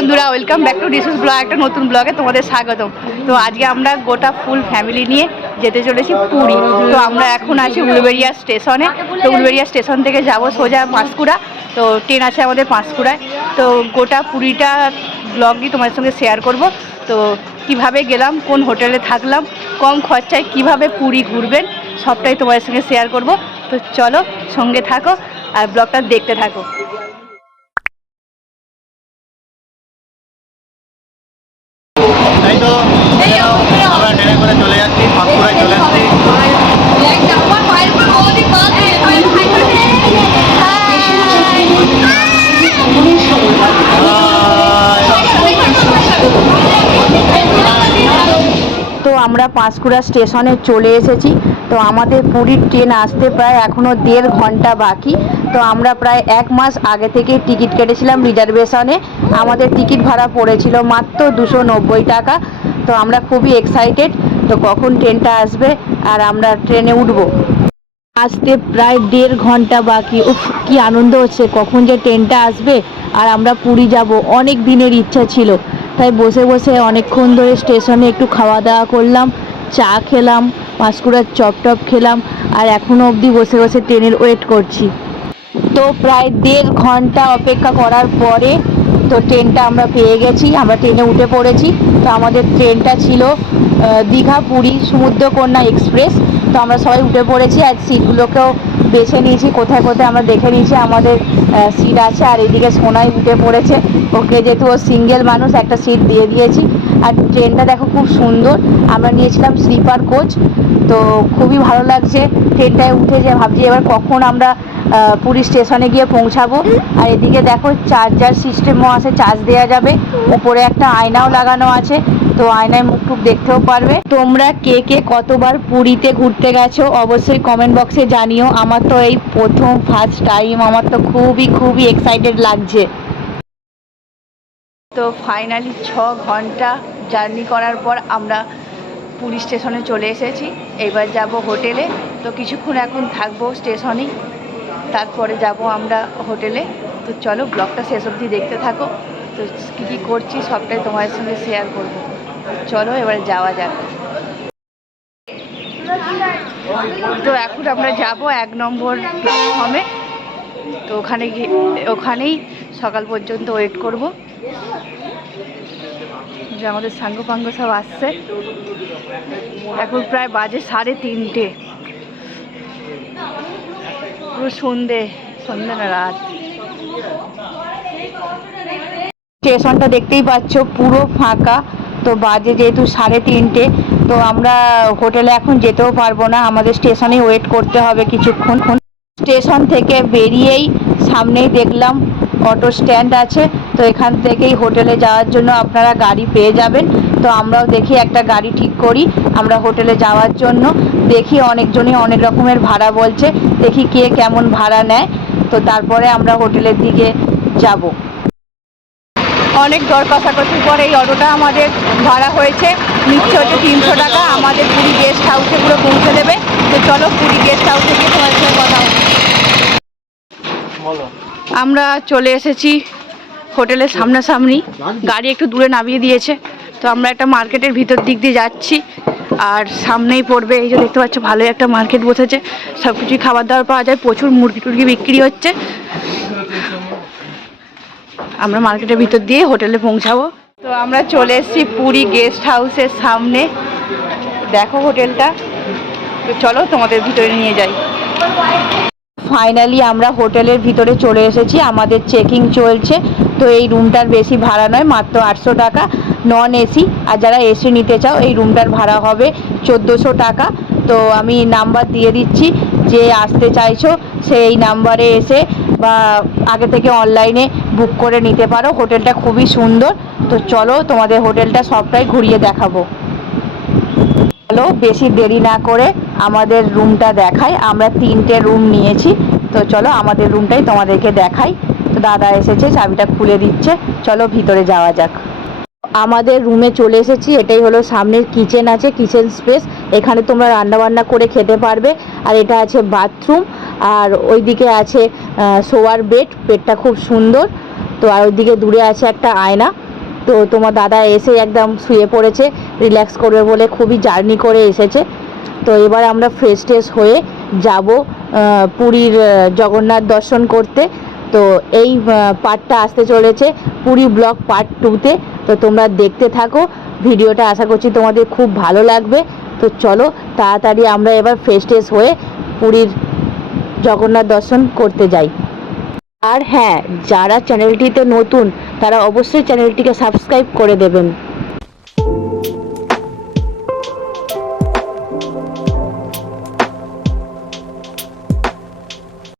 বন্ধুরা welcome back to ডিসুস blog একটা নতুন ব্লগে তোমাদের স্বাগতম। তো আজকে আমরা গোটা ফুল ফ্যামিলি নিয়ে যেতে চলেছি পুরী। তো আমরা এখন আছি উলবেড়িয়া স্টেশনে। তো উলবেড়িয়া স্টেশন থেকে যাব সোজা পাঁশকুড়া। তো ট্রেন আছে আমাদের পাঁশকুড়ায়। তো গোটা পুরীটা ব্লগই তোমাদের সঙ্গে শেয়ার করব। তো কীভাবে গেলাম, কোন হোটেলে থাকলাম, কম খরচায় কীভাবে পুরী ঘুরবেন, সবটাই তোমাদের সঙ্গে শেয়ার করব। তো চলো সঙ্গে থাকো আর ব্লগটা দেখতে থাকো। তো আমরা ট্রেনে করে চলে যাচ্ছি পাঁশকুড়ায় চলে আসছি তো আমরা পাঁশকুড়া স্টেশনে চলে এসেছি। তো আমাদের পুরীর ট্রেন আসতে প্রায় এখনও দেড় ঘণ্টা বাকি। তো আমরা প্রায় এক মাস আগে থেকে টিকিট কেটেছিলাম রিজার্ভেশনে। আমাদের টিকিট ভাড়া পড়েছিল মাত্র দুশো নব্বই টাকা। তো আমরা খুবই এক্সাইটেড তো কখন ট্রেনটা আসবে আর আমরা ট্রেনে উঠবো। আসতে প্রায় দেড় ঘণ্টা বাকি। উফ, কি আনন্দ হচ্ছে, কখন যে ট্রেনটা আসবে আর আমরা পুরী যাব। অনেক দিনের ইচ্ছা ছিল। তাই বসে বসে অনেকক্ষণ ধরে স্টেশনে একটু খাওয়া দাওয়া করলাম, চা খেলাম, পাঁশকুড়ার চপ টপ খেলাম আর এখনও অবধি বসে বসে ট্রেনের ওয়েট করছি। তো প্রায় দেড় ঘণ্টা অপেক্ষা করার পরে তো ট্রেনটা আমরা পেয়ে গেছি, আমরা ট্রেনে উঠে পড়েছি। তো আমাদের ট্রেনটা ছিল দীঘা পুরী সমুদ্রকন্যা এক্সপ্রেস। তো আমরা সবাই উঠে পড়েছি আর সিটগুলোকেও বেছে নিয়েছি, কোথায় কোথায় আমরা দেখে নিয়েছি। আমাদের সিট আছে আর এদিকে সোনাই উঠে পড়েছে। ওকে যেহেতু ও সিঙ্গেল মানুষ, একটা সিট দিয়ে দিয়েছি। আর ট্রেনটা দেখো খুব সুন্দর, আমরা নিয়েছিলাম স্লিপার কোচ। তো খুবই ভালো লাগছে, ট্রেনটায় উঠে যে ভাবছি এবার কখন আমরা পুরী স্টেশনে গিয়ে পৌঁছাবো। আর এদিকে দেখো চার্জার সিস্টেমও আছে চার্জ দেওয়া যাবে। উপরে একটা আয়নাও লাগানো আছে। তো আয়নায় মুখ টুক দেখতেও পারবে। তোমরা কে কে কতবার পুরীতে ঘুরতে গেছো, অবশ্যই কমেন্ট বক্সে জানিও। আমার তো এই প্রথম ফার্স্ট টাইম আমার তো খুবই খুবই এক্সাইটেড লাগছে। তো ফাইনালি ছ ঘণ্টা জার্নি করার পর আমরা পুরী স্টেশনে চলে এসেছি। এবার যাব হোটেলে। তো কিছুক্ষণ এখন থাকব স্টেশনেই। তারপরে যাব আমরা হোটেলে। তো চলো, ব্লগটা শেষ অবধি দেখতে থাকো। তো কী কী করছি সবটাই তোমাদের সঙ্গে শেয়ার করব। চলো, এবারে যাওয়া যাক। তো এখন আমরা যাব এক নম্বর প্ল্যাটফর্মে তো ওখানে গিয়ে, ওখানেই সকাল পর্যন্ত ওয়েট করব। যে আমাদের সাঙ্গ পাঙ্গ সব আসছে। এখন প্রায় বাজে সাড়ে তিনটে। পুরো সন্ধে রাত। স্টেশনটা দেখতেই পাচ্ছ, পুরো ফাঁকা। তো বাজে যেহেতু সাড়ে তিনটে, তো আমরা হোটেলে এখন যেতেও পারব না। আমাদের স্টেশনে ওয়েট করতে হবে কিছুক্ষণ। স্টেশন থেকে বেরিয়েই সামনেই দেখলাম অটো স্ট্যান্ড আছে। তো এখান থেকেই হোটেলে যাওয়ার জন্য আপনারা গাড়ি পেয়ে যাবেন। তো আমরাও দেখি একটা গাড়ি ঠিক করি। আমরা হোটেলে যাওয়ার জন্য দেখি অনেকজনই অনেক রকমের ভাড়া বলছে। দেখি কে কেমন ভাড়া নেয়। তো তারপরে আমরা হোটেলের দিকে যাব। অনেক দর কষাকষির পরে এই অটোটা আমাদের ভাড়া হয়েছে। নিচ্ছে হচ্ছে তিনশো টাকা। আমাদের পুরী গেস্ট হাউসে পুরো পৌঁছে দেবে। তো চলো পুরী গেস্ট হাউসে গিয়ে তোমার সঙ্গে কথা বলো। আমরা চলে এসেছি হোটেলের সামনাসামনি। গাড়ি একটু দূরে নামিয়ে দিয়েছে। তো আমরা একটা মার্কেটের ভিতর দিক দিয়ে যাচ্ছি, আর সামনেই পড়বে এই যে দেখতে পাচ্ছ, ভালোই একটা মার্কেট বসেছে। সব কিছুই খাবার দাবার পাওয়া যায়, প্রচুর মুরগি টুরগি বিক্রি হচ্ছে। আমরা মার্কেটের ভিতর দিয়ে হোটেলে পৌঁছাবো। তো আমরা চলে এসেছি পুরী গেস্ট হাউসের সামনে। দেখো হোটেলটা। তো চলো তোমাদের ভিতরে নিয়ে যাই। ফাইনালি আমরা হোটেলের ভিতরে চলে এসেছি, আমাদের চেকিং চলছে। তো এই রুমটার বেশি ভাড়া নয়, মাত্র আটশো টাকা। নন এসি আর যারা এসি নিতে চাও, এই রুমটার ভাড়া হবে চোদ্দোশো টাকা। তো আমি নাম্বার দিয়ে দিচ্ছি, যে আসতে চাইছো সেই নাম্বারে এসে বা আগে থেকে অনলাইনে বুক করে নিতে পারো। হোটেলটা খুবই সুন্দর। তো চলো তোমাদের হোটেলটা সবটাই ঘুরিয়ে দেখাবো। চলো বেশি দেরি না করে আমাদের রুমটা দেখাই। আমরা তিনটে রুম নিয়েছি। তো চলো আমাদের রুমটাই তোমাদেরকে দেখাই। তো দাদা এসেছে, চাবিটা খুলে দিচ্ছে। চলো ভিতরে যাওয়া যাক। আমাদের রুমে চলে এসেছি। এটাই হলো সামনের কিচেন আছে, কিচেন স্পেস। এখানে তোমরা রান্না বান্না করে খেতে পারবে। আর এটা আছে বাথরুম। আর ওইদিকে আছে শোয়ার বেড। বেডটা খুব সুন্দর। তো আর ওইদিকে দূরে আছে একটা আয়না। তো তোমার দাদা এসে একদম শুয়ে পড়েছে রিল্যাক্স করবে বলে খুবই জার্নি করে এসেছে। তো এবার আমরা ফ্রেশ ট্রেশ হয়ে যাব পুরীর জগন্নাথ দর্শন করতে। তো এই পার্টটা আসতে চলেছে পুরী ব্লক পার্ট টুতে তো। তোমরা দেখতে থাকো, ভিডিওটা আশা করছি তোমাদের খুব ভালো লাগবে। তো চলো, তাড়াতাড়ি আমরা এবার ফ্রেশ ট্রেশ হয়ে পুরীর জগন্নাথ দর্শন করতে যাই। আর হ্যাঁ যারা চ্যানেলটিতে নতুন তারা অবশ্যই চ্যানেলটিকে সাবস্ক্রাইব করে দেবেন।